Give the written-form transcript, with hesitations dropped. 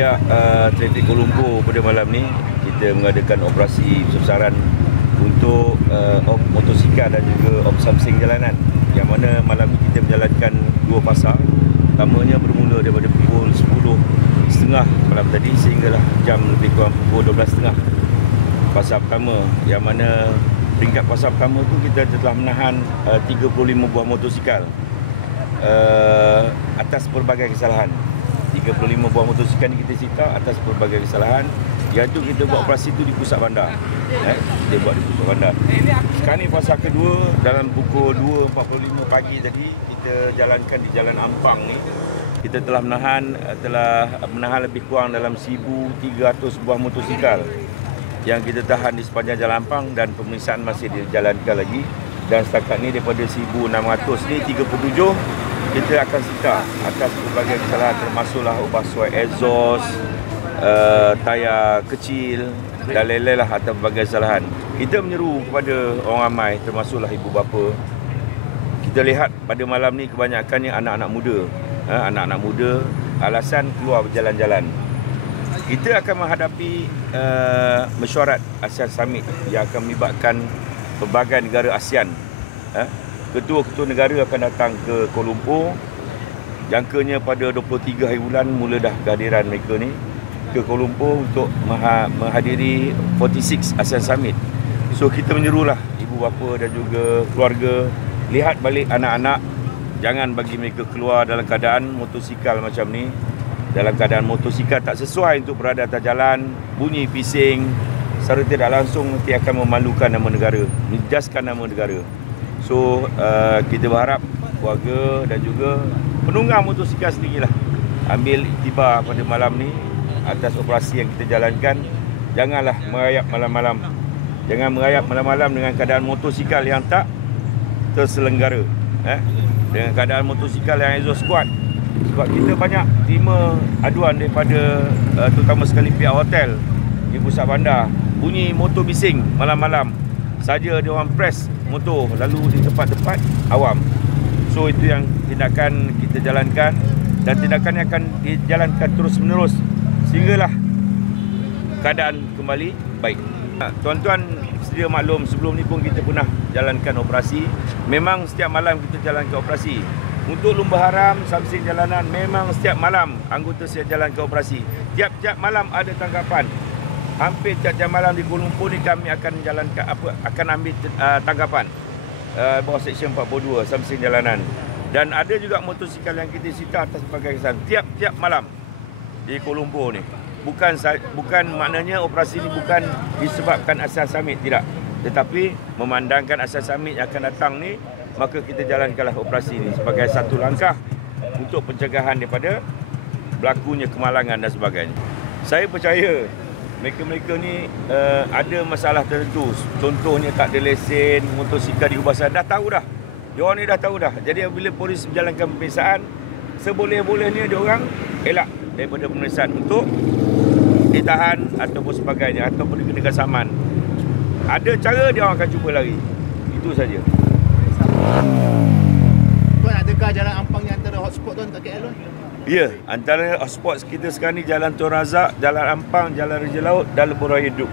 pihak trafik Kuala Lumpur pada malam ni kita mengadakan operasi besar-besaran untuk motosikal dan juga obstruction jalanan, yang mana malam ni kita menjalankan dua fasa. Pertamanya bermula daripada pukul 10.30 malam tadi sehinggalah jam lebih kurang pukul 12.30. Fasa pertama, yang mana peringkat fasa pertama tu kita telah menahan 35 buah motosikal atas pelbagai kesalahan. 35 buah motosikal ni kita sita atas pelbagai kesalahan. Iaitu kita buat operasi tu di pusat bandar. Kita buat di pusat bandar. Sekarang ni fasa kedua, dalam pukul 2.45 pagi tadi kita jalankan di Jalan Ampang ni. Kita telah menahan lebih kurang dalam 1,300 buah motosikal yang kita tahan di sepanjang Jalan Ampang, dan pemeriksaan masih dijalankan lagi. Dan setakat ni daripada 1,600 ni 37 kita akan sita atas pelbagai kesalahan, termasuklah ubah suai exhaust, tayar kecil dan lain-lain lah atas pelbagai kesalahan. Kita menyeru kepada orang ramai, termasuklah ibu bapa. Kita lihat pada malam ni kebanyakannya anak-anak muda. Anak-anak muda alasan keluar berjalan-jalan. Kita akan menghadapi mesyuarat ASEAN Summit yang akan melibatkan pelbagai negara ASEAN. Ketua-ketua negara akan datang ke Kuala Lumpur. Jangkanya pada 23 hari bulan mula dah kehadiran mereka ni ke Kuala Lumpur untuk menghadiri 46 ASEAN Summit. So kita menyerulah ibu bapa dan juga keluarga, lihat balik anak-anak, jangan bagi mereka keluar dalam keadaan motosikal macam ni. Dalam keadaan motosikal tak sesuai untuk berada atas jalan, bunyi bising, secara tidak langsung nanti akan memalukan nama negara, menjejaskan nama negara. So kita berharap keluarga dan juga penunggang motosikal sendirilah ambil iktibar pada malam ni atas operasi yang kita jalankan. Janganlah merayap malam-malam. Jangan merayap malam-malam dengan keadaan motosikal yang tak terselenggara. Dengan keadaan motosikal yang exhaust kuat. Sebab kita banyak terima aduan daripada terutama sekali pihak hotel di pusat bandar. Bunyi motor bising malam-malam. Saja dia orang press motor lalu di tempat-tempat awam. So itu yang tindakan kita jalankan, dan tindakan yang akan dijalankan terus-menerus sehinggalah keadaan kembali baik. Tuan-tuan sedia maklum, sebelum ni pun kita pernah jalankan operasi. Memang setiap malam kita jalankan operasi. Untuk lumba haram, samsing jalanan, memang setiap malam anggota saya jalankan operasi. Tiap-tiap malam ada tanggapan. Hampir tiap-tiap malam di Kuala Lumpur ni kami akan jalankan akan ambil tanggapan bawah Seksyen 42 samsing jalanan. Dan ada juga motosikal yang kita sita atas pelbagai kesalahan tiap-tiap malam di Kuala Lumpur ni. Bukan maknanya operasi ni bukan disebabkan ASEAN Summit, tidak. Tetapi memandangkan ASEAN Summit yang akan datang ni, maka kita jalankanlah operasi ni sebagai satu langkah untuk pencegahan daripada berlakunya kemalangan dan sebagainya. Saya percaya mereka-mereka ni ada masalah tertentu. Contohnya tak ada lesen, motosikal diubah salah. Dah tahu dah. Diorang ni dah tahu dah. Jadi bila polis menjalankan pemeriksaan, seboleh-bolehnya diorang elak daripada pemeriksaan untuk ditahan ataupun sebagainya, ataupun dikenakan saman. Ada cara dia orang akan cuba lari. Itu saja. Tuan, adakah Jalan Ampang ni antara hotspot tuan kat KL tuan? Ya, antara hotspot kita sekarang ni Jalan Tun Razak, Jalan Ampang, Jalan Raja Laut dan Lebuh Raya Duk.